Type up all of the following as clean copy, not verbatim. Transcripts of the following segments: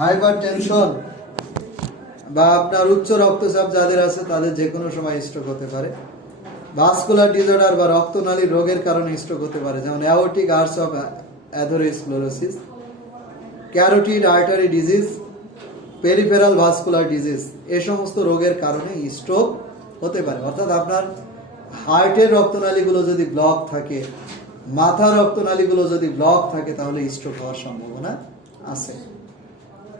Hyper tension বা আপনার উচ্চ রক্তচাপ যাদের আছে তাদের যে কোনো সময় স্ট্রোক হতে পারে। ভাস্কুলার ডিসঅর্ডার বা রক্তনালী রোগের কারণে স্ট্রোক হতে পারে, যেমন aortic arch of atherosclerosis, carotid artery disease, peripheral vascular disease, এই সমস্ত রোগের কারণে স্ট্রোক হতে পারে। অর্থাৎ আপনার হার্টের রক্তনালীগুলো যদি ব্লক থাকে, মাথার রক্তনালীগুলো যদি ব্লক থাকে, তাহলে স্ট্রোক হওয়ার সম্ভাবনা আছে।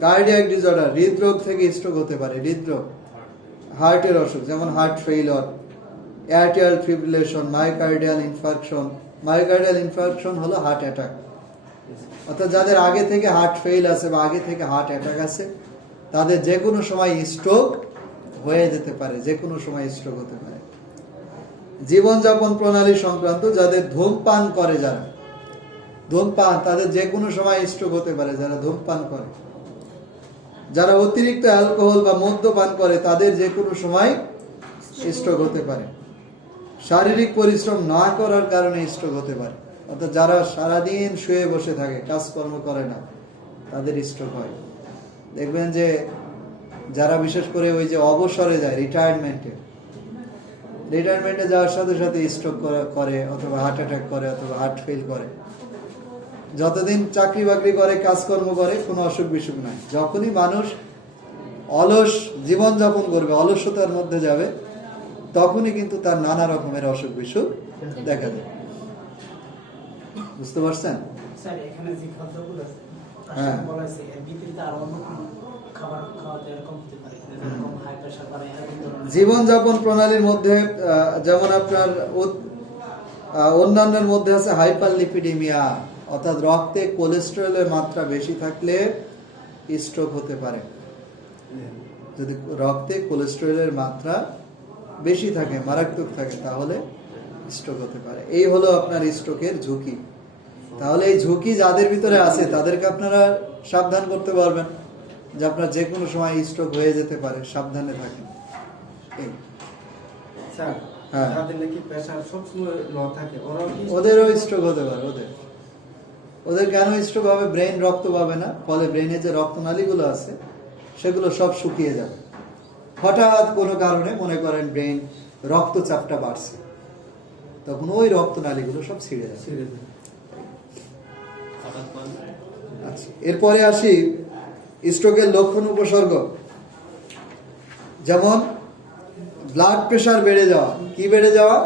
কার্ডিয়াক ডিসঅর্ডার, হৃদরোগ থেকে স্ট্রোক হতে পারে। হৃদরোগ, হার্টের অসুখ, যেমন heart failure, atrial fibrillation, myocardial infarction. Myocardial infarction হলো হার্ট অ্যাটাক, অর্থাৎ যাদের আগে থেকে হার্ট ফেইল আছে বা আগে থেকে হার্ট অ্যাটাক আছে, তাদের যে কোনো সময় স্ট্রোক হয়ে যেতে পারে, যে কোনো সময় স্ট্রোক হতে পারে। জীবনযাপন প্রণালী সংক্রান্ত, যাদের ধূমপান করে, যারা ধূমপান, তাদের যে কোনো সময় স্ট্রোক হতে পারে, যারা ধূমপান করে। যারা অতিরিক্ত অ্যালকোহল বা মদ্যপান করে, তাদের যে কোনো সময় স্ট্রোক হতে পারে। শারীরিক পরিশ্রম না করার কারণে স্ট্রোক হতে পারে, অর্থাৎ যারা সারাদিন শুয়ে বসে থাকে, কাজকর্ম করে না, তাদের স্ট্রোক হয়। দেখবেন যে যারা বিশেষ করে ওই যে অবসরে যায়, রিটায়ারমেন্টে যাওয়ার সাথে সাথে স্ট্রোক করে, অথবা হার্ট অ্যাটাক করে, অথবা হার্ট ফেল করে। যতদিন চাকরি বাকরি করে, কাজকর্ম করে, কোনো অসুখ বিসুখ নাই। যখনই মানুষ অলস জীবনযাপন করবে, অলসতার মধ্যে যাবে, তখনই কিন্তু তার নানা রকমের অসুখ বিসুখ দেখা দেয়। বুঝতে পারছেন? স্যার, এখানে যে খাদ্যগুলো আছে, হ্যাঁ, বলা আছে এর ভিতরে আরো অন্য খাবার খাওয়াতে এরকম হতে পারে, যেরকম হাই প্রেসার বা এরকম ধরনের জীবনযাপন প্রণালীর মধ্যে যেমন আপনার অন্যান্যের মধ্যে আছে হাইপারলিপিডিমিয়া, অর্থাৎ রক্তে কোলেস্টেরলের মাত্রা বেশি থাকলে স্ট্রোক হতে পারে। যদি রক্তে কোলেস্টেরলের মাত্রা বেশি থাকে, মারাত্মক থাকে, তাহলে স্ট্রোক হতে পারে। এই হলো আপনার স্ট্রোকের ঝুঁকি। তাহলে এই ঝুঁকি যাদের ভিতরে আছে, তাদেরকে আপনারা সাবধান করতে পারবেন যে আপনার যে কোনো সময় স্ট্রোক হয়ে যেতে পারে, সাবধানে থাকেন। স্যার, হ্যাঁ, যাদের নাকি প্রেসার সবসময় লো থাকে, ওদেরও স্ট্রোক হতে পারে। ওদের কেন স্ট্রোক হবে? ব্রেন রক্ত পাবে না, ফলে ব্রেনে যে রক্তনালীগুলো আছে সেগুলো সব শুকিয়ে যাবে। হঠাৎ কোনো কারণে মনে করেন ব্রেন রক্তচাপটা বাড়ছে, তখন ওই রক্তনালীগুলো সব ছিঁড়ে যাবে। আচ্ছা, এরপরে আসি স্ট্রোকের লক্ষণ উপসর্গ। যেমন ব্লাড প্রেশার বেড়ে যাওয়া। কি বেড়ে যাওয়া?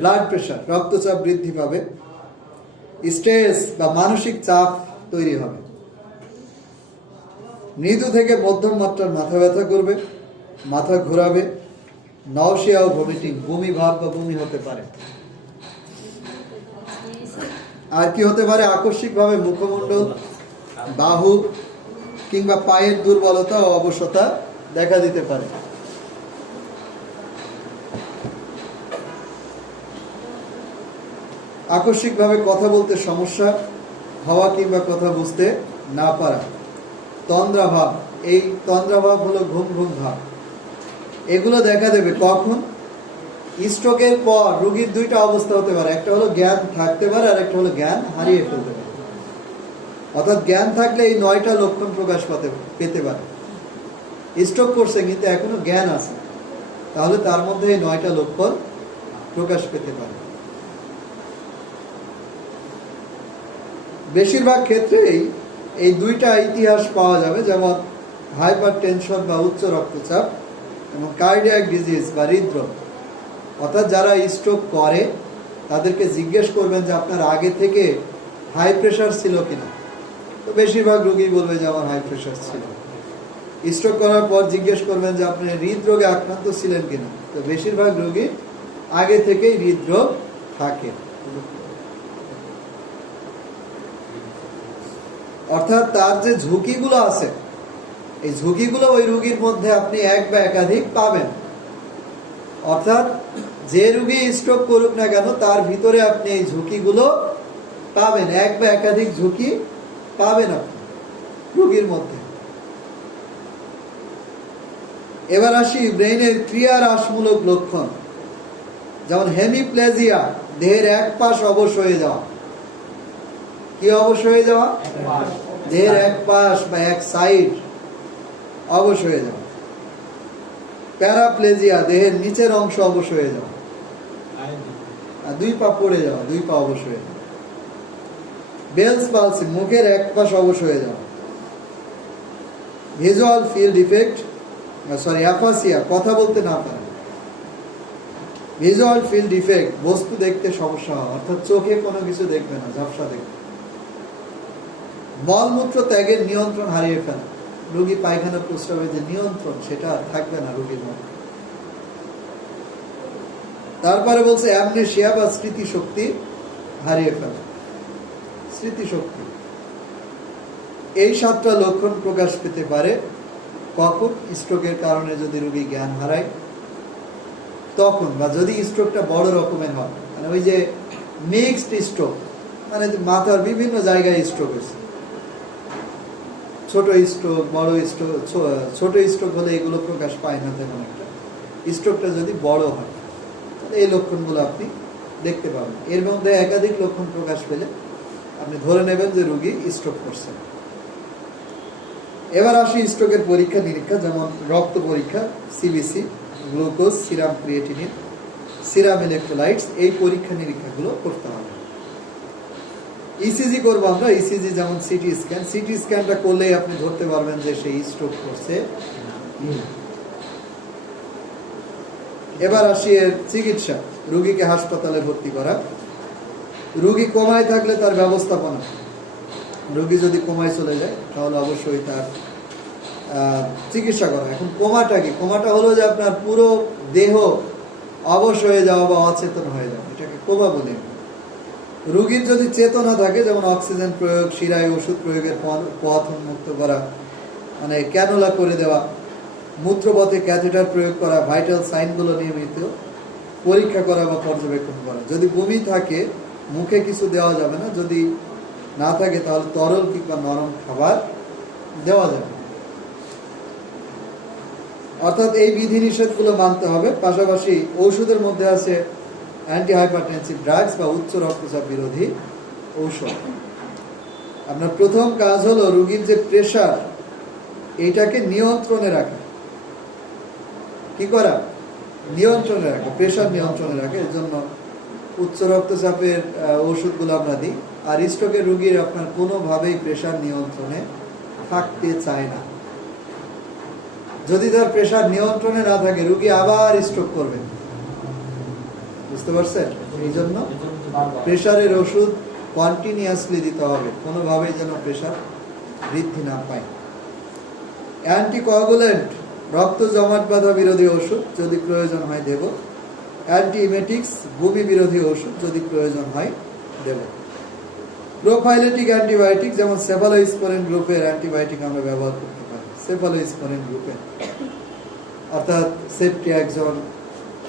ব্লাড প্রেশার, রক্তচাপ বৃদ্ধি পাবে। স্ট্রেস বা মানসিক চাপ তৈরি হবে। মৃদু থেকে মধ্যম মাত্রার মাথা ব্যথা করবে, মাথা ঘোরাবে, নাউসিয়া ও ভমিটিং, বমি ভাব বা বমি হতে পারে। আর কি হতে পারে? আকস্মিকভাবে মুখমণ্ডল, বাহু কিংবা পায়ের দুর্বলতা ও অবসতা দেখা দিতে পারে। আকস্মিকভাবে কথা বলতে সমস্যা হওয়া কিংবা কথা বুঝতে না পারা। তন্দ্রাভাব, এই তন্দ্রাভাব হলো ঘুম ঘুম ভাব। এগুলো দেখা দেবে কখন? স্ট্রোকের পর রোগীর দুইটা অবস্থা হতে পারে, একটা হলো জ্ঞান থাকতে পারে, আর একটা হলো জ্ঞান হারিয়ে ফেলতে পারে। অর্থাৎ জ্ঞান থাকলে এই 9টা লক্ষণ প্রকাশ পেতে পারে। স্ট্রোক করছে কিন্তু এখনো জ্ঞান আছে, তাহলে তার মধ্যে এই 9টা লক্ষণ প্রকাশ পেতে পারে। বেশিরভাগ ক্ষেত্রেই এই দুইটা ইতিহাস পাওয়া যাবে, যেমন হাইপার টেনশন বা উচ্চ রক্তচাপ এবং কার্ডিয়াক ডিজিজ বা হৃদরোগ। অর্থাৎ যারা স্ট্রোক করে তাদেরকে জিজ্ঞেস করবেন যে আপনার আগে থেকে হাই প্রেশার ছিল কিনা, তো বেশিরভাগ রোগী বলবে যে আমার হাই প্রেশার ছিল। স্ট্রোক করার পর জিজ্ঞেস করবেন যে আপনি হৃদরোগে আক্রান্ত ছিলেন কিনা, তো বেশিরভাগ রোগী আগে থেকেই হৃদরোগ থাকে। অর্থাৎ তার যে ঝুঁকিগুলো আছে, এই ঝুঁকিগুলো ওই রোগীর মধ্যে আপনি এক বা একাধিক পাবেন। অর্থাৎ যে রোগী স্ট্রোক করুক না কেন, তার ভিতরে আপনি এই ঝুঁকিগুলো পাবেন, এক বা একাধিক ঝুঁকি পাবেন আপনি রোগীর মধ্যে। এবার আসি ব্রেইনের ক্রিয়াহ্রাসমূলক লক্ষণ। যেমন হেমিপ্লেজিয়া, দেহের এক পাশ অবশ হয়ে যাওয়া। কি অবশ হয়ে যাওয়া? দেহের এক পাশ বা এক সাইড অবশ হয়ে যাওয়া। প্যারাপ্লেজিয়া, দেহের নিচের অংশ অবশ হয়ে যাওয়া, আর দুই পা পড়ে যাওয়া, দুই পা অবশ হয়ে যাওয়া। বেলস পালসি, মুখের এক পাশ অবশ হয়ে যাওয়া। ভিজুয়াল ফিল্ড ডিফেক্ট, অ্যাফাসিয়া, কথা বলতে না পারে। ভিজুয়াল ফিল্ড ডিফেক্ট, বস্তু দেখতে সমস্যা হওয়া, অর্থাৎ চোখে কোনো কিছু দেখবে না, ঝাপসা দেখবে। মলমূত্র ত্যাগের নিয়ন্ত্রণ হারিয়ে ফেলা, রোগী পায়খানা প্রস্রাবের যে নিয়ন্ত্রণ সেটা আর থাকবে না রোগীর মধ্যে। তারপরে বলছে অ্যামনেশিয়া বা স্মৃতিশক্তি হারিয়ে ফেলা, স্মৃতিশক্তি। এই 7টা লক্ষণ প্রকাশ পেতে পারে কখন? স্ট্রোকের কারণে যদি রোগী জ্ঞান হারায় তখন, বা যদি স্ট্রোকটা বড় রকমের হয়, মানে ওই যে মিক্সড স্ট্রোক, মানে মাথার বিভিন্ন জায়গায় স্ট্রোক হয়েছে, ছোট স্ট্রোক, বড় স্ট্রোক। ছোট স্ট্রোক হলে এগুলো প্রকাশ পায় না তেমন একটা। স্ট্রোকটা যদি বড় হয় তাহলে এই লক্ষণগুলো আপনি দেখতে পাবেন। এর মধ্যে একাধিক লক্ষণ প্রকাশ পেলে আপনি ধরে নেবেন যে রোগী স্ট্রোক করছে। এবার আসি স্ট্রোকের পরীক্ষা নিরীক্ষা, যেমন রক্ত পরীক্ষা, CBC, glucose, serum creatinine, serum electrolytes, এই পরীক্ষা নিরীক্ষাগুলো করতে হবে। ইসিজি করবো আমরা, ইসিজি যেমন সিটি স্ক্যান। সিটি স্ক্যানটা করলেই আপনি ধরতে পারবেন যে সেই স্ট্রোক করছে। এবার আসি এর চিকিৎসা, রোগীকে হাসপাতালে ভর্তি করা। রোগী কোমায় থাকলে তার ব্যবস্থাপনা, রোগী যদি কোমায় চলে যায় তাহলে অবশ্যই তার চিকিৎসা করা। এখন কোমাটা কি? কোমাটা হলো যে আপনার পুরো দেহ অবশ হয়ে যাওয়া বা অচেতন হয়ে যাওয়া, এটাকে কোমা বলি। রোগীর যদি চেতনা থাকে, যেমন অক্সিজেন প্রয়োগ, শিরায় ওষুধ প্রয়োগের পথ উন্মুক্ত করা, মানে ক্যানুলা করে দেওয়া, মূত্রপথে ক্যাথেটার প্রয়োগ করা, ভাইটাল সাইনগুলো নিয়মিত পরীক্ষা করা বা পর্যবেক্ষণ করা। যদি বমি থাকে মুখে কিছু দেওয়া যাবে না, যদি না থাকে তাহলে তরল কিংবা নরম খাবার দেওয়া যাবে। অর্থাৎ এই বিধিনিষেধগুলো মানতে হবে। পাশাপাশি ঔষধের মধ্যে আছে অ্যান্টি হাইপারটেনসিভ ড্রাগস বা উচ্চ রক্তচাপ বিরোধী ঔষধ। আপনার প্রথম কাজ হলো রোগীর যে প্রেশার, এইটাকে নিয়ন্ত্রণে রাখা। কি করা? নিয়ন্ত্রণে রাখা, প্রেশার নিয়ন্ত্রণে রাখা। এর জন্য উচ্চ রক্তচাপের ওষুধগুলো আমরা দিই। আর স্ট্রোকের রোগীর আপনার কোনোভাবেই প্রেশার নিয়ন্ত্রণে থাকতে চায় না। যদি তার প্রেশার নিয়ন্ত্রণে না থাকে রোগী আবার স্ট্রোক করবে, বুঝতে পারছেন? এই জন্য প্রেশারের ওষুধ কন্টিনিউয়াসলি দিতে হবে, কোনোভাবেই যেন প্রেশার বৃদ্ধি না পায়। অ্যান্টিকোয়াগুলেন্ট, রক্ত জমাট বাঁধা বিরোধী ওষুধ যদি প্রয়োজন হয় দেব। অ্যান্টিইমেটিক্স, বমি বিরোধী ওষুধ যদি প্রয়োজন হয় দেব। প্রোফাইলেটিক অ্যান্টিবায়োটিক, যেমন সেফালোস্পোরিন গ্রুপের অ্যান্টিবায়োটিক আমরা ব্যবহার করতে পারি। সেফালোস্পোরিন গ্রুপের, অর্থাৎ সেফট্রিয়াক্সন,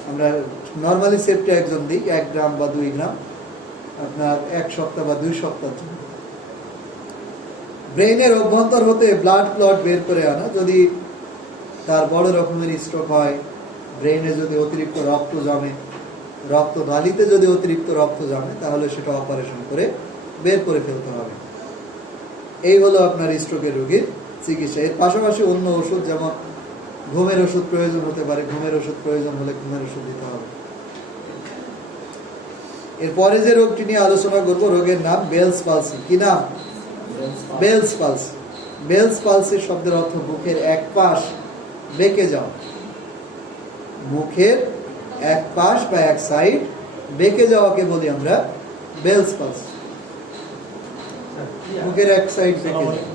আমরা নর্মালি সেফট্রিয়াক্সন দিই 1 গ্রাম বা 2 গ্রাম আপনার 1 সপ্তাহ বা 2 সপ্তাহের জন্য। ব্রেইনের অভ্যন্তর হতে ব্লাড ক্লট বের করে আনা, যদি তার বড় রকমের স্ট্রোক হয়, ব্রেইনে যদি অতিরিক্ত রক্ত জমে, রক্তনালীতে যদি অতিরিক্ত রক্ত জমে, তাহলে সেটা অপারেশন করে বের করে ফেলতে হবে। এই হলো আপনার স্ট্রোকের রোগীর চিকিৎসা। এর পাশাপাশি অন্য ওষুধ, যেমন ঘুমের ওষুধ প্রয়োজন হতে পারে, ঘুমের ওষুধ প্রয়োজন হলে ঘুমের ওষুধ দিতে হবে। এরপরে যে রোগটি নিয়ে আলোচনা করব, রোগের নাম বেলস পালসি। কি নাম? Bells palsy. বেলস পালসি শব্দের অর্থ মুখের এক পাশ বেঁকে যাওয়া। মুখের এক পাশ বা এক সাইড বেঁকে যাওয়াকে বলি আমরা বেলস পালসি। মুখের এক সাইড বেঁকে যাওয়া।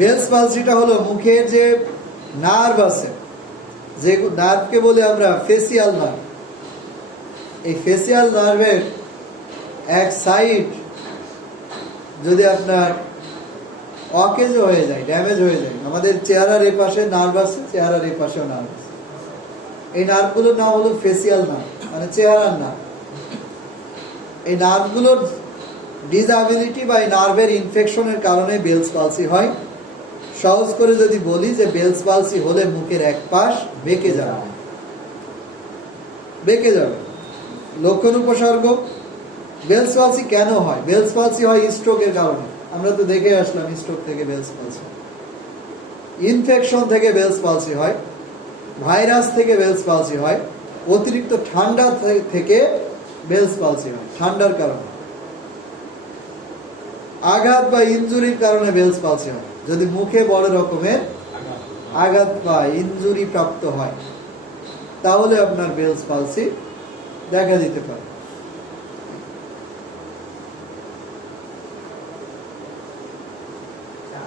বেলস পালসিটা হলো মুখের যে নার্ভ আছে, যে নার্ভকে বলে আমরা ফেসিয়াল নার্ভ। এই ফেসিয়াল নার্ভের এক সাইড যদি আপনার অকেজ হয়ে যায়, ড্যামেজ হয়ে যায়, আমাদের চেহারার এই পাশে নার্ভ আছে, চেহারার এই পাশেও নার্ভ আছে, এই নার্ভগুলোর নাম হলো ফেসিয়াল নার্ভ, মানে চেহারার নার্ভ। এই নার্ভগুলোর ডিসএবিলিটি বা এই নার্ভের ইনফেকশনের কারণে বেলস পালসি হয়। সহজ করে যদি বলি যে বেলস পালসি হলে মুখের এক পাশ বেঁকে যাওয়া। বেঁকে যাবে। লক্ষণ উপসর্গ, বেলস পালসি কেন হয়? বেলস পালসি হয় স্ট্রোকের কারণে। আমরা তো দেখে আসলাম স্ট্রোক থেকে বেলস পালসি, ইনফেকশন থেকে বেলস পালসি হয়, ভাইরাস থেকে বেলস পালসি হয়, অতিরিক্ত ঠান্ডা থেকে বেলস পালসি হয়, ঠান্ডার কারণে, আঘাত বা ইনজুরির কারণে বেলস পালসি হয়। যদি মুখে বড় রকমের আঘাত বা ইনজুরি প্রাপ্ত হয় তাহলে আপনার বেলস পালসি দেখা দিতে পারে।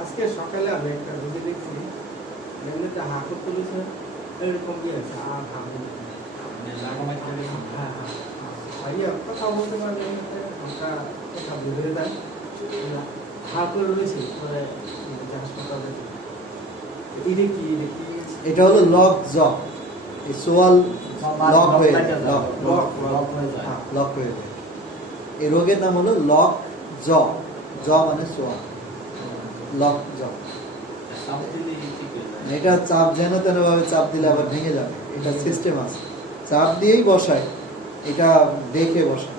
আজকে সকালে আমি একটা রোগী দেখছি, এমনিতে হাঁটু তুলেছে, এরকম কি আছে, আর হাঁটু ভাইয়া কথা বলতে পারবে, হাঁটা কথা বুঝে যায়, হাঁটু রয়েছে পরে হাসপাতালে। এটা কি এটা হলো লক জ, এই সোয়াল লক হয়ে যায়, লক হয়ে যায়। এই রোগের নাম হলো লক জ, জ মানে সোয়াল, লক জ। এটা চাপ যেন তেন ভাবে চাপ দিলে আবার ভেঙে যাবে, এটা সিস্টেম আছে, চাপ দিয়েই বসায়, এটা দেখে বসায়।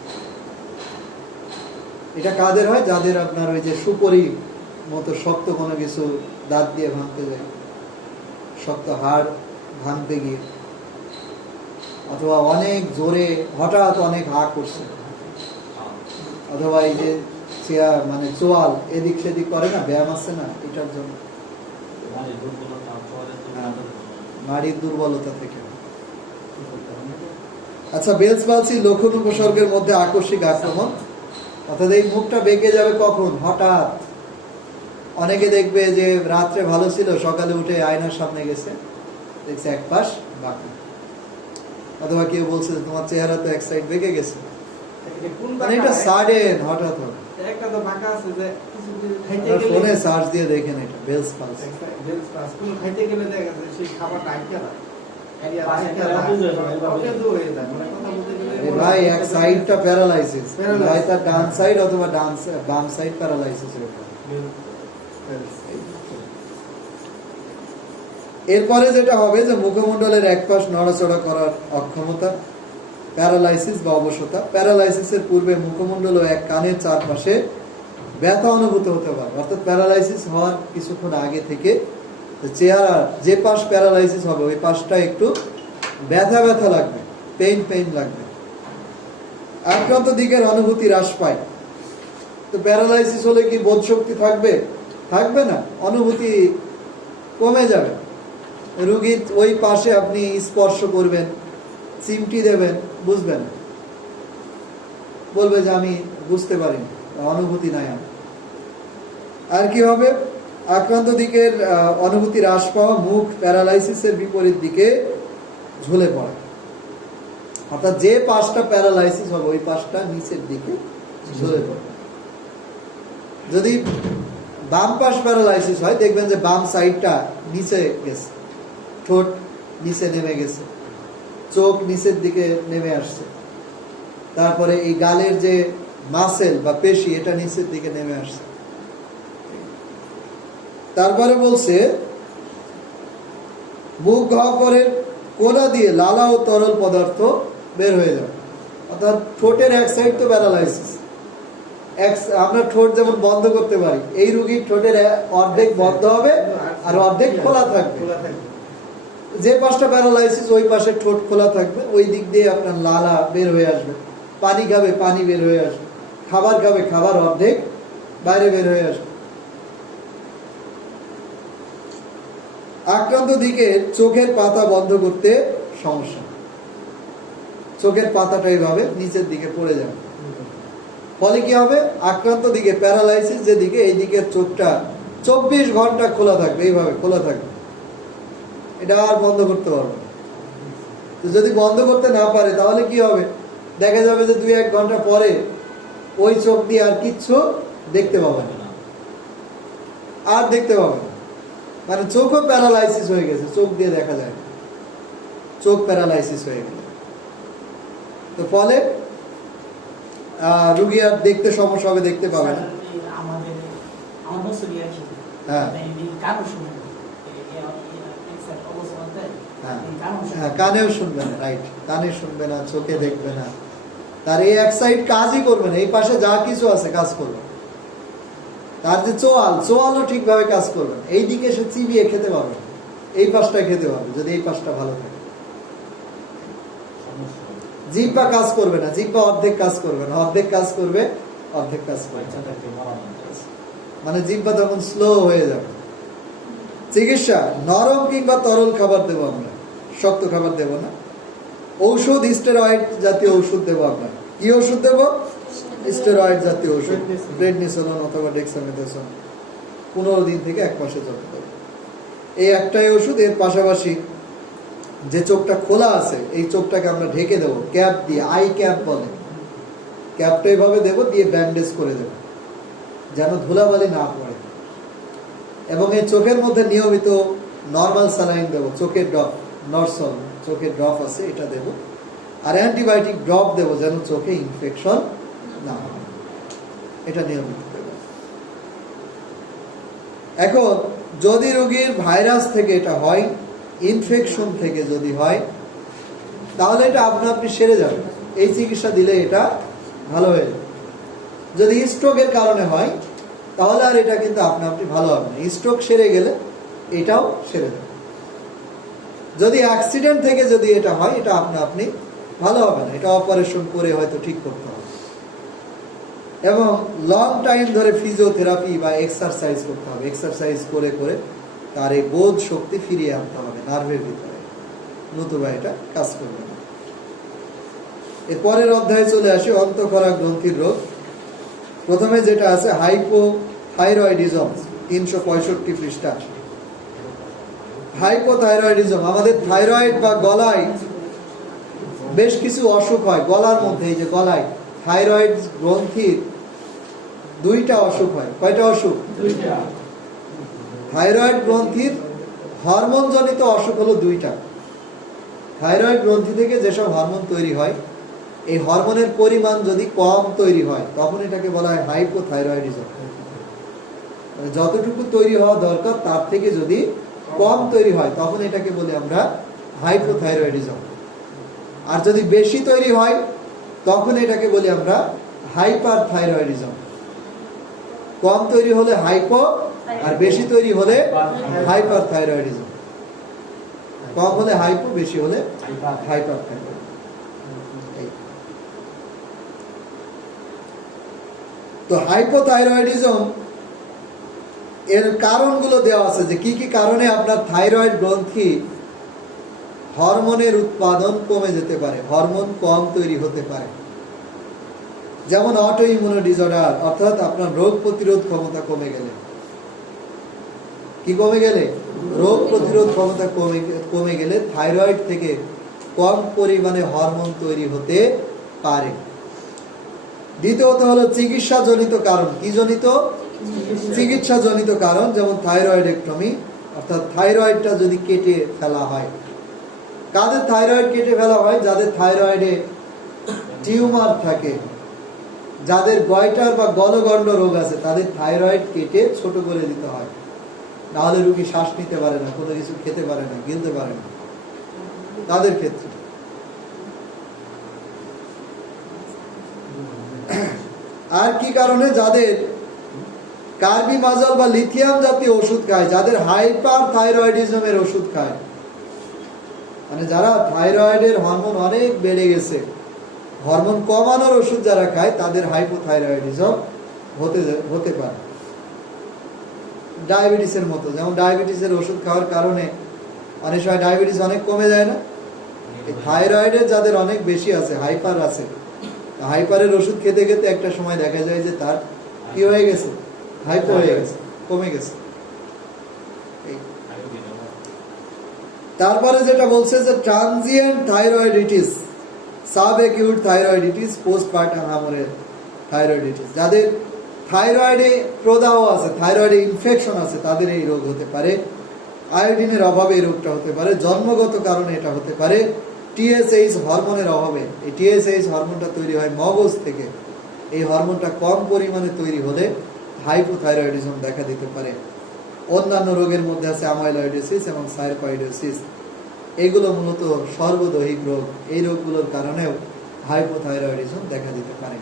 এটা কাদের হয়? যাদের আপনার ওই যে সুপরি মতো শক্ত কোনো কিছু দাঁত দিয়ে ভাঙতে যায়, শক্ত হাড় ভাঙতে গিয়ে, অথবা অনেক জোরে হঠাৎ অনেক হা করছে, অথবা এই যে চেয়ার মানে চোয়াল এদিক সেদিক করে না, ব্যায়াম আছে না, এটার জন্য নাড়ির দুর্বলতা থেকে। আচ্ছা, বেলস পালসি লক্ষণ উপসর্গের মধ্যে আকস্মিক আক্রমণ, অর্থাৎ এই মুখটা বেঁকে যাবে কখন? হঠাৎ। অনেকে দেখবে যে রাত্রে ভালো ছিল, সকালে উঠে আয়নার সামনে গেছে, দেখছে এক পাশ বাঁকা, অথবা কেউ বলছে তোমার চেহারা তো এক সাইড বেঁকে গেছে, মানে এটা সাডেন, হঠাৎ হবে। একটা তো বাঁকা আছে যে ফোনে সার্চ দিয়ে দেখেন, এটা বেলস পালসি। বেলস পাস কোনো খাইতে গেলে দেখা যায় সেই খাবারটা আটকে যায়, ভাই এক সাইডটা প্যারালাইসিস, ভাই তার ডান সাইড অথবা বাম সাইড প্যারালাইসিস। এরপরে যেটা হবে যে মুখমণ্ডলের এক পাশ নড়াচড়া করার অক্ষমতা, প্যারালাইসিস বা অবশতা। প্যারালাইসিসের পূর্বে মুখমণ্ডল ও এক কানের চারপাশে ব্যথা অনুভূত হতে পারে, অর্থাৎ প্যারালাইসিস হওয়ার কিছুক্ষণ আগে থেকে চেহারা যে পাশ প্যারালাইসিস হবে ওই পাশটা একটু ব্যথা ব্যথা লাগবে, পেইন লাগবে। আক্রান্ত দিকের অনুভূতি হ্রাস পায়। তো প্যারালাইসিস হলে কি বোধ শক্তি থাকবে? থাকবে না, অনুভূতি কমে যাবে। রুগীর ওই পাশে আপনি স্পর্শ করবেন, চিমটি দেবেন, বুঝবেন, বলবে যে আমি বুঝতে পারিনি, অনুভূতি নাই আমার। আর কি হবে? আক্রান্ত দিকের অনুভূতি হ্রাস পাওয়া, মুখ প্যারালাইসিসের বিপরীত দিকে ঝুলে পড়া, অর্থাৎ যে পাশটা প্যারালাইসিস হবে ওই পাশটা নিচের দিকে ঝুলে পড়ে। যদি বাম পাশ প্যারালাইসিস হয়, দেখবেন যে বাম সাইডটা নিচে গেছে, ঠোঁট নিচে নেমে গেছে, চোখ নিচের দিকে নেমে আসছে, তারপরে এই গালের যে মাসেল বা পেশি এটা নিচের দিকে নেমে আসছে। তারপরে বলছে মুখ গহ্বরের কোনা দিয়ে লালা ও তরল পদার্থ বের হয়ে যাবে, অর্থাৎ ঠোঁটের এক সাইড তো প্যারালাইসিস, আমরা ঠোঁট যেমন বন্ধ করতে পারি, এই রোগীর ঠোঁটের অর্ধেক বন্ধ হবে আর অর্ধেক খোলা থাকবে। যে পাশটা প্যারালাইসিস ওই পাশে ঠোঁট খোলা থাকবে, ওই দিক দিয়ে আপনার লালা বের হয়ে আসবে, পানি খাবে পানি বের হয়ে আসবে, খাবার খাবে খাবার অর্ধেক বাইরে বের হয়ে আসবে। আক্রান্ত দিকে চোখের পাতা বন্ধ করতে সমস্যা, চোখের পাতাটা এইভাবে নিচের দিকে পড়ে যাবে, ফলে কি হবে? আক্রান্ত দিকে প্যারালাইসিস যেদিকে, এই দিকের চোখটা 24 ঘন্টা খোলা থাকবে, এইভাবে খোলা থাকবে, এটা আর বন্ধ করতে পারবে না। তো যদি বন্ধ করতে না পারে তাহলে কি হবে? দেখা যাবে যে 2-1 ঘন্টা পরে ওই চোখ দিয়ে আর কিচ্ছু দেখতে পাবে না, আর দেখতে পাবে না, মানে চোখও প্যারালাইসিস হয়ে গেছে, চোখ দিয়ে দেখা যায়, চোখ প্যারালাইসিস হয়ে গেল। তো ফলে রুগী আর দেখতে সমস্যা হবে, দেখতে পাবে না। আমাদের হ্যাঁ, কারো সময় অবস্থাতে হ্যাঁ কারণ হ্যাঁ, কানেও শুনবে না, রাইট, কানে শুনবে না, চোখে দেখবে না, তার এই এক সাইড কাজই করবে না, এই পাশে যা কিছু আছে কাজ করবে না। তার যে চোয়ালও ঠিকভাবে কাজ করবে না, এই দিকে সে চিবিয়ে খেতে পারবে না, এই পাশটা খেতে পারবে যদি এই পাশটা ভালো থাকে। জিহ্বা কাজ করবে না, জিহ্বা অর্ধেক কাজ করবে না, অর্ধেক কাজ করবে, অর্ধেক কাজ করবে না। মানে জিহ্বা তখন স্লো হয়ে যাবে। চিকিৎসা, নরম কিংবা তরল খাবার দেবো আমরা, শক্ত খাবার দেব না। ঔষধ স্টেরয়েড জাতীয় ওষুধ দেবো আমরা। কি ওষুধ দেবো? স্টেরয়েড জাতীয় ওষুধ, প্রেডনিসোলন অথবা ডেক্সামেথাসোন, 15 দিন থেকে 1 মাসে যত্ন দেবো। এই একটাই ওষুধ। এর পাশাপাশি যে চোখটা খোলা আছে এই চোখটাকে আমরা ঢেকে দেবো ক্যাপ দিয়ে, আই ক্যাপ বলে, ক্যাপটা এইভাবে দেবো, দিয়ে ব্যান্ডেজ করে দেবো যেন ধুলাবালি না পড়ে। এবং এই চোখের মধ্যে নিয়মিত নর্মাল স্যালাইন দেবো, চোখের ড্রপ, নরসল চোখের ড্রপ আছে এটা দেবো, আর অ্যান্টিবায়োটিক ড্রপ দেবো যেন চোখে ইনফেকশন না হয়, এটা নিয়মিত দেবো। এখন যদি রোগীর ভাইরাস থেকে এটা হয়, ইনফেকশন থেকে যদি হয়, তাহলে এটা আপনা আপনি সেরে যাবে, এই চিকিৎসা দিলে এটা ভালো হয়ে যাবে। যদি স্ট্রোকের কারণে হয় তাহলে আর এটা কিন্তু আপনা আপনি ভালো হবে না, স্ট্রোক সেরে গেলে এটাও সেরে যাবে। যদি অ্যাক্সিডেন্ট থেকে যদি এটা হয় এটা আপনা আপনি ভালো হবে না, এটা অপারেশন করে হয়তো ঠিক করতে হবে। এবং লং টাইম ধরে ফিজিওথেরাপি বা এক্সারসাইজ করতে হবে, এক্সারসাইজ করে করে তার এই বোধ শক্তি ফিরিয়ে আনতে হবে নার্ভের ভিতরে, নতুবা এটা কাজ করবে না। এর পরের অধ্যায়ে চলে আসি অন্তঃক্ষরা গ্রন্থির রোগ। প্রথমে যেটা আছে হাইপোথাইরয়েডিজম, 365 পৃষ্ঠা। হাইপোথাইরয়েডিজম, আমাদের থাইরয়েড বা গলায় বেশ কিছু অসুখ হয়, গলার মধ্যে এই যে গলায় থাইরয়েড গ্রন্থির 2টা অসুখ হয়। কয়টা অসুখ? 2টা। থাইরয়েড গ্রন্থির হরমোন জনিত অসুখ হলো 2টা। থাইরয়েড গ্রন্থি থেকে যেসব হরমোন তৈরি হয়, এই হরমোনের পরিমাণ যদি কম তৈরি হয় তখন এটাকে বলা হয় হাইপোথাইরয়েডিজম। মানে যতটুকু তৈরি হওয়া দরকার তার থেকে যদি কম তৈরি হয় তখন এটাকে বলি আমরা হাইপোথাইরয়েডিজম। আর যদি বেশি তৈরি হয় তখন এটাকে বলি আমরা হাইপারথাইরয়েডিজম। কম তৈরি হলে হাইপো, আর বেশি তৈরি হলে হাইপারথাইরয়েডিজম। কম হলে হাইপো, বেশি হলে হাইপারথাইরয়েডিজম। তো হাইপোথাইরয়েডিজম এর কারণগুলো দেওয়া আছে, যে কি কি কারণে আপনার থাইরয়েড গ্রন্থি হরমোনের উৎপাদন কমে যেতে পারে, হরমোন কম তৈরি হতে পারে। যেমন অটো ইমিউনো ডিসঅর্ডার, অর্থাৎ আপনার রোগ প্রতিরোধ ক্ষমতা কমে গেলে। কি কমে গেলে? রোগ প্রতিরোধ ক্ষমতা কমে গেলে থাইরয়েড থেকে কম পরিমাণে হরমোন তৈরি হতে পারে। দ্বিতীয়ত হলো চিকিৎসা জনিত কারণ। কি জনিত? চিকিৎসা জনিত কারণ, যেমন থাইরয়েডেক্টমি, অর্থাৎ থাইরয়েডটা যদি কেটে ফেলা হয়। কাদের থাইরয়েড কেটে ফেলা হয়? যাদের থাইরয়েডে টিউমার থাকে, যাদের গয়টার বা গলগণ্ড রোগ আছে, তাদের থাইরয়েড কেটে ছোট করে দিতে হয়, নাহলে রোগী শ্বাস নিতে পারে না, কোনো কিছু খেতে পারে না, গিলতে পারে না, তাদের ক্ষেত্রে। আর কি কারণে? যাদের কার্বিমাজল বা লিথিয়াম জাতীয় ওষুধ খায়, যাদের হাইপার থাইরয়েডিজমের ওষুধ খায়, মানে যারা থাইরয়েডের হরমোন অনেক বেড়ে গেছে, হরমোন কমানোর ওষুধ যারা খায় তাদের হাইপোথাইরয়েডিজম হতে পারে। ডায়াবেটিসের মতো, যেমন ডায়াবেটিসের ওষুধ খাওয়ার কারণে অনেক সময় ডায়াবেটিস অনেক কমে যায় না? এই থাইরয়েডের যাদের অনেক বেশি আছে, হাইপার আছে, হাইপারের ওষুধ খেতে খেতে একটা সময় দেখা যায় যে তার কি হয়ে গেছে? হাইপো হয়ে গেছে, কমে গেছে। তারপরে যেটা বলছে যে transient thyroiditis, sub acute thyroiditis, postpartum haemorrhage thyroiditis, যাদের থাইরয়েডে প্রদাহ আছে, থাইরয়েডে ইনফেকশন আছে, তাদের এই রোগ হতে পারে। আয়োডিনের অভাবে এই রোগটা হতে পারে, জন্মগত কারণে এটা হতে পারে। টিএসএইচ হরমোনের অভাবে, এই টিএসএইচ হরমোনটা তৈরি হয় মগজ থেকে, এই হরমোনটা কম পরিমাণে তৈরি হলে হাইপোথাইরয়েডিজম দেখা দিতে পারে। অন্যান্য রোগের মধ্যে আছে অ্যামাইলয়েডোসিস এবং সার্কোইডোসিস। এগুলো মূলত সর্বদৈহিক রোগ। এই রোগগুলোর কারণেও হাইপোথাইরয়েডিজম দেখা দিতে পারে।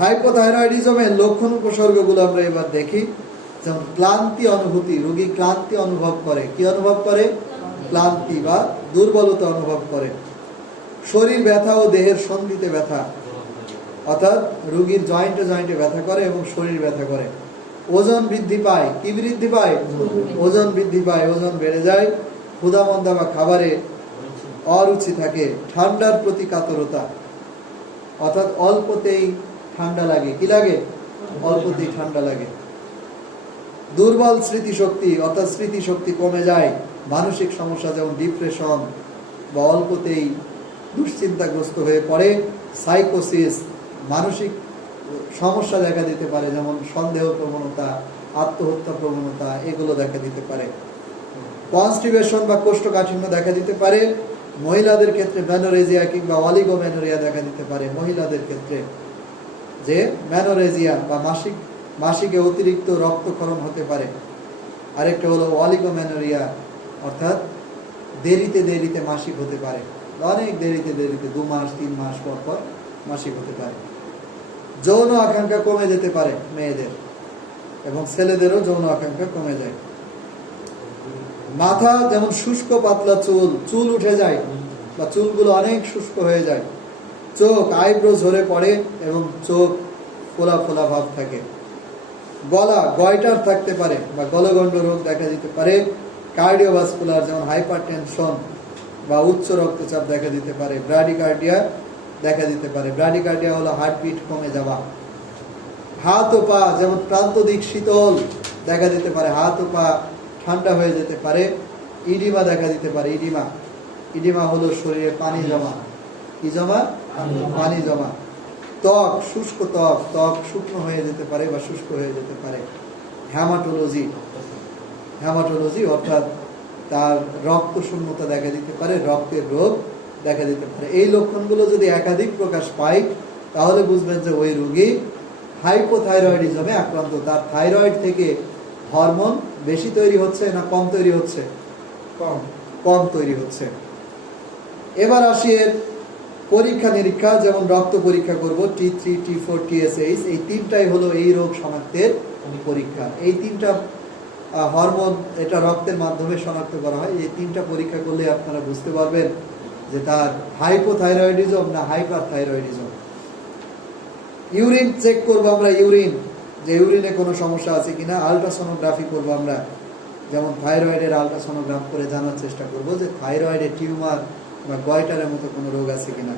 হাইপোথাইরয়েডিজমের লক্ষণ উপসর্গগুলো আমরা এবার দেখি। যেমন ক্লান্তি অনুভূতি, রোগী ক্লান্তি অনুভব করে। কি অনুভব করে? ক্লান্তি বা দুর্বলতা অনুভব করে। শরীর ব্যথা ও দেহের সন্ধিতে ব্যথা, অর্থাৎ রোগীর জয়েন্টে জয়েন্টে ব্যথা করে এবং শরীর ব্যথা করে। ওজন বৃদ্ধি পায়। কি বৃদ্ধি পায়? ওজন বৃদ্ধি পায়, ওজন বেড়ে যায়। ক্ষুধামন্দা বা খাবারে অরুচি থাকে। ঠান্ডার প্রতি কাতরতা, অর্থাৎ অল্পতেই ঠান্ডা লাগে। কি লাগে? অল্পতেই ঠান্ডা লাগে। দুর্বল স্মৃতিশক্তি, অর্থাৎ স্মৃতিশক্তি কমে যায়। মানসিক সমস্যা যেমন ডিপ্রেশন বা অল্পতেই দুশ্চিন্তাগ্রস্ত হয়ে পড়ে। সাইকোসিস, মানসিক সমস্যা দেখা দিতে পারে, যেমন সন্দেহ প্রবণতা, আত্মহত্যা প্রবণতা, এগুলো দেখা দিতে পারে। কনস্টিপেশন বা কোষ্ঠকাঠিন্য দেখা দিতে পারে। মহিলাদের ক্ষেত্রে ম্যানোরেজিয়া কিংবা অলিগোম্যানোরিয়া দেখা দিতে পারে। মহিলাদের ক্ষেত্রে যে ম্যানোরেজিয়া বা মাসিকে অতিরিক্ত রক্তক্ষরণ হতে পারে। আরেকটা হলো অলিগোম্যানোরিয়া, অর্থাৎ দেরিতে দেরিতে মাসিক হতে পারে, অনেক দেরিতে 2 মাস 3 মাস পর পর মাসিক হতে পারে। যৌন আকাঙ্ক্ষা কমে যেতে পারে মেয়েদের, এবং ছেলেদেরও যৌন আকাঙ্ক্ষা কমে যায়। মাথা যেমন শুষ্ক পাতলা চুল উঠে যায় বা চুলগুলো অনেক শুষ্ক হয়ে যায়। চোখ আইব্রো ঝরে পড়ে এবং চোখ ফোলা ফোলা ভাব থাকে। গলা গয়টার থাকতে পারে বা গলগণ্ড রোগ দেখা দিতে পারে। কার্ডিওভাস্কুলার যেমন হাইপারটেনশন বা উচ্চ রক্তচাপ দেখা দিতে পারে। ব্র্যাডিকার্ডিয়া দেখা দিতে পারে। ব্র্যাডিকার্ডিয়া হলো হার্টবিট কমে যাওয়া। হাত ও পা যেমন প্রান্ত দিক শীতল দেখা দিতে পারে, হাত ও পা ঠান্ডা হয়ে যেতে পারে। ইডিমা দেখা দিতে পারে। ইডিমা হলো শরীরে পানি জমা। কি জমা? পানি জমা। ত্বক শুষ্ক, ত্বক শুকনো হয়ে যেতে পারে বা শুষ্ক হয়ে যেতে পারে। হ্যামাটোলজি অর্থাৎ তার রক্ত শূন্যতা দেখা দিতে পারে, রক্তের রোগ দেখা দিতে পারে। এই লক্ষণগুলো যদি একাধিক প্রকাশ পায় তাহলে বুঝবেন যে ওই রোগী হাইপোথাইরয়েডিজমে আক্রান্ত। তার থাইরয়েড থেকে হরমোন বেশি তৈরি হচ্ছে না কম তৈরি হচ্ছে? কম তৈরি হচ্ছে। এবার আসি এর পরীক্ষা নিরীক্ষা। যেমন রক্ত পরীক্ষা করব, T3, T4, TSH, এই তিনটাই হলো এই রোগ শনাক্তের পরীক্ষা। এই তিনটা হরমোন এটা রক্তের মাধ্যমে শনাক্ত করা হয়। এই তিনটা পরীক্ষা করলে আপনারা বুঝতে পারবেন যে তার হাইপোথাইরয়েডিজম না হাইপারথাইরয়েডিজম। ইউরিন চেক করবো আমরা, যে ইউরিনে কোনো সমস্যা আছে কিনা। আলট্রাসোনোগ্রাফি করবো আমরা, যেমন থাইরয়েডের আলট্রাসোনোগ্রাফ করে জানার চেষ্টা করব যে থাইরয়েডে টিউমার বা গয়টারের মতো কোনো রোগ আছে কিনা।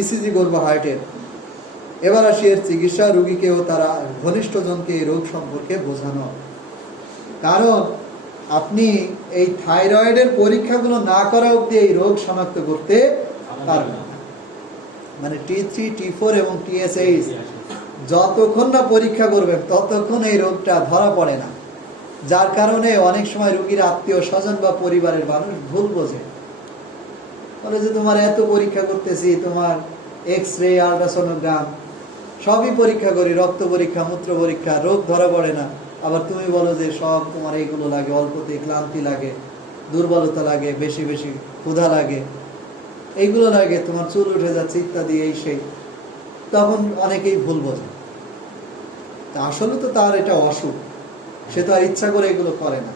ইসিজি করবো হার্টের। এবার আসি এর চিকিৎসা। রোগীকে ও তারা ঘনিষ্ঠজনকে এই রোগ সম্পর্কে বোঝানো। কারণ আপনি এই থাইরয়েডের পরীক্ষাগুলো না করা অবধি এই রোগ শনাক্ত করতে পারবেন না। মানে T3, T4 এবং TSH যতক্ষণ না পরীক্ষা করবেন ততক্ষণ এই রোগটা ধরা পড়ে না। যার কারণে অনেক সময় রোগীর আত্মীয় স্বজন বা পরিবারের মানুষ ভুল বোঝে, বলে যে তোমার এত পরীক্ষা করতেছি, তোমার এক্স-রে, আলট্রাসোনোগ্রাম সবই পরীক্ষা করি, রক্ত পরীক্ষা, মূত্র পরীক্ষা, রোগ ধরা পড়ে না। আবার তুমি বলো যে সব তোমার এইগুলো লাগে, অল্পতে ক্লান্তি লাগে, দুর্বলতা লাগে, বেশি বেশি ক্ষুধা লাগে, এইগুলো লাগে, তোমার চুল উঠে যাচ্ছে ইত্যাদি, এই সেই। তখন অনেকেই ভুল বোঝে। আসলে তো তার এটা অসুখ, সে তো আর ইচ্ছা করে এগুলো করে না।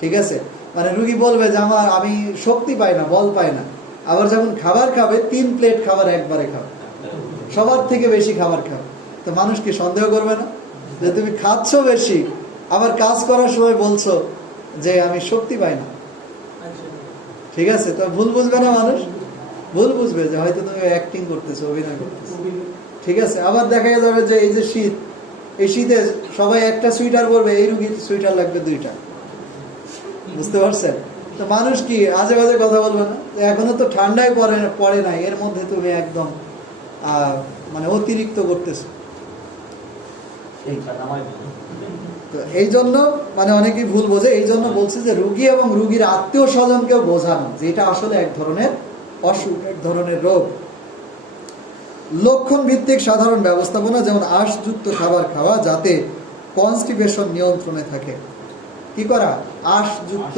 ঠিক আছে, মানে রুগী বলবে যে আমি শক্তি পাই না, বল পাই না। আবার যখন খাবার খাবে 3 প্লেট খাবার একবারে খাবে, সবার থেকে বেশি খাবার খাবে, তো মানুষ কি সন্দেহ করবে না যে তুমি খাচ্ছ বেশি, আবার কাজ করার সময় বলছো যে আমি শক্তি পাই না? ঠিক আছে, তো ভুল বুঝবে না মানুষ? ভুল বুঝবে যে হয়তো তুমি অ্যাক্টিং করতেছো, অভিনয় করতেছো। ঠিক আছে, আবার দেখা যাবে যে এই যে শীত, এই শীতে সবাই একটা সোয়েটার পরবে, এই রুগীর সোয়েটার লাগবে 2টা। বুঝতে পারছেন? তো মানুষ কি আজে বাজে কথা বলবে না? এখনো তো ঠান্ডায় পড়ে নাই, এর মধ্যে তুমি একদম মানে অতিরিক্ত করতেছো। তো এই জন্য মানে অনেকেই ভুল বোঝে। এই জন্য বলছে যে রুগী এবং রুগীর আত্মীয় স্বজনকেও বোঝানো যে এটা আসলে এক ধরনের অসুখ, এক ধরনের রোগ। লক্ষণ ভিত্তিক সাধারণ ব্যবস্থাপনা, যেমন আঁশযুক্ত খাবার খাওয়া যাতে কনস্টিপেশন নিয়ন্ত্রণে থাকে। কি করা? আঁশযুক্ত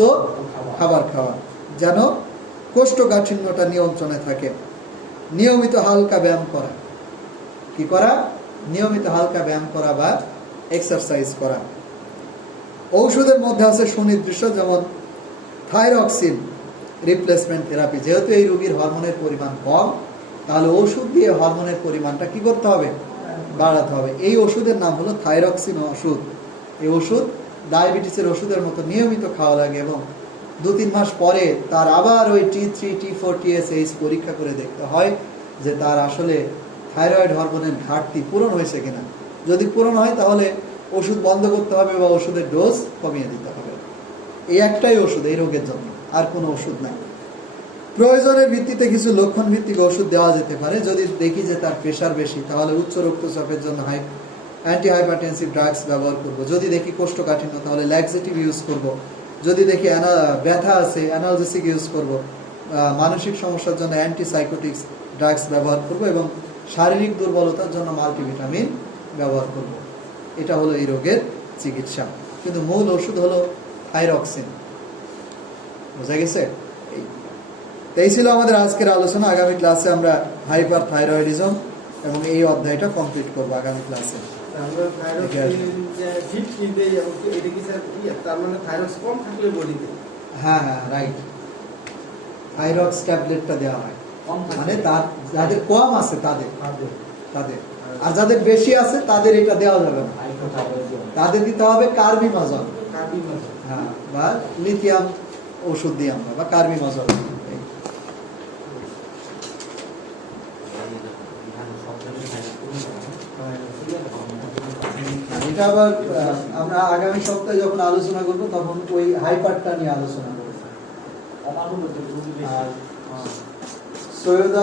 খাবার খাওয়া, যেন কোষ্ঠকাঠিন্যটা নিয়ন্ত্রণে থাকে। নিয়মিত হালকা ব্যায়াম করা, কি করা? নিয়মিত হালকা ব্যায়াম করা বা এক্সারসাইজ করা। ঔষধের মধ্যে আছে সুনির্দিষ্ট, যেমন থাইরক্সিন রিপ্লেসমেন্ট থেরাপি। যেহেতু এই রোগীর হরমোনের পরিমাণ কম, তাহলে ওষুধ দিয়ে হরমোনের পরিমাণটা কি করতে হবে? বাড়াতে হবে। এই ওষুধের নাম হলো থাইরক্সিন ওষুধ। এই ওষুধ ডায়াবেটিসের ওষুধের মতো নিয়মিত খাওয়া লাগে এবং 2-3 মাস পরে তার আবার ওই T3, T4, TSH পরীক্ষা করে দেখতে হয় যে তার আসলে থাইরয়েড হরমোনের ঘাটতি পূরণ হয়েছে কিনা। যদি পূরণ হয় তাহলে ওষুধ বন্ধ করতে হবে বা ওষুধের ডোজ কমিয়ে দিতে হবে। এই একটাই ওষুধ এই রোগের জন্য, আর কোনো ওষুধ নাই। প্রয়োজনের ভিত্তিতে কিছু লক্ষণ ভিত্তিক ওষুধ দেওয়া যেতে পারে। যদি দেখি যে তার প্রেশার বেশি, তাহলে উচ্চ রক্তচাপের জন্য অ্যান্টি হাইপারটেনসিভ ড্রাগস ব্যবহার করব। যদি দেখি কোষ্ঠকাঠিন্য, তাহলে ল্যাক্সেটিভ ইউজ করব। যদি দেখি ব্যথা আছে, অ্যানালজেসিক ইউজ করব। মানসিক সমস্যার জন্য অ্যান্টিসাইকোটিক্স ড্রাগস ব্যবহার করব এবং শারীরিক দুর্বলতার জন্য মাল্টিভিটামিন ব্যবহার করব। এটা হলো এই রোগের চিকিৎসা, কিন্তু মূল ওষুধ হলো থাইরক্সিন। বোঝা গেছে? এই ছিল আমাদের আজকের আলোচনা। আগামী ক্লাসে আমরা হাইপার থাইরয়েডিজম এবং এই অধ্যায়টা কমপ্লিট করব আগামী ক্লাসে। আমরা থাইরক্সিন যে ফিট দেই, এবং এটা কি স্যার তার মানে থাইরক্স কম থাকলে বডিতে? হ্যাঁ হ্যাঁ, রাইট। থাইরক্স ট্যাবলেটটা দেওয়া হয়, মানে যাদের কম আছে তাদের, আর যাদের বেশি আছে তাদের এটা দেওয়া যাবে না। তাদের দিতে হবে কার্বিমাজল, হ্যাঁ, বা লিথিয়াম ওষুধ দিয়ে আমরা, বা কার্বিমাজল। এটা আবার আমরা আগামী সপ্তাহে যখন আলোচনা করব তখন ওই হাইপারটা নিয়ে আলোচনা করব। আর সৈয়দা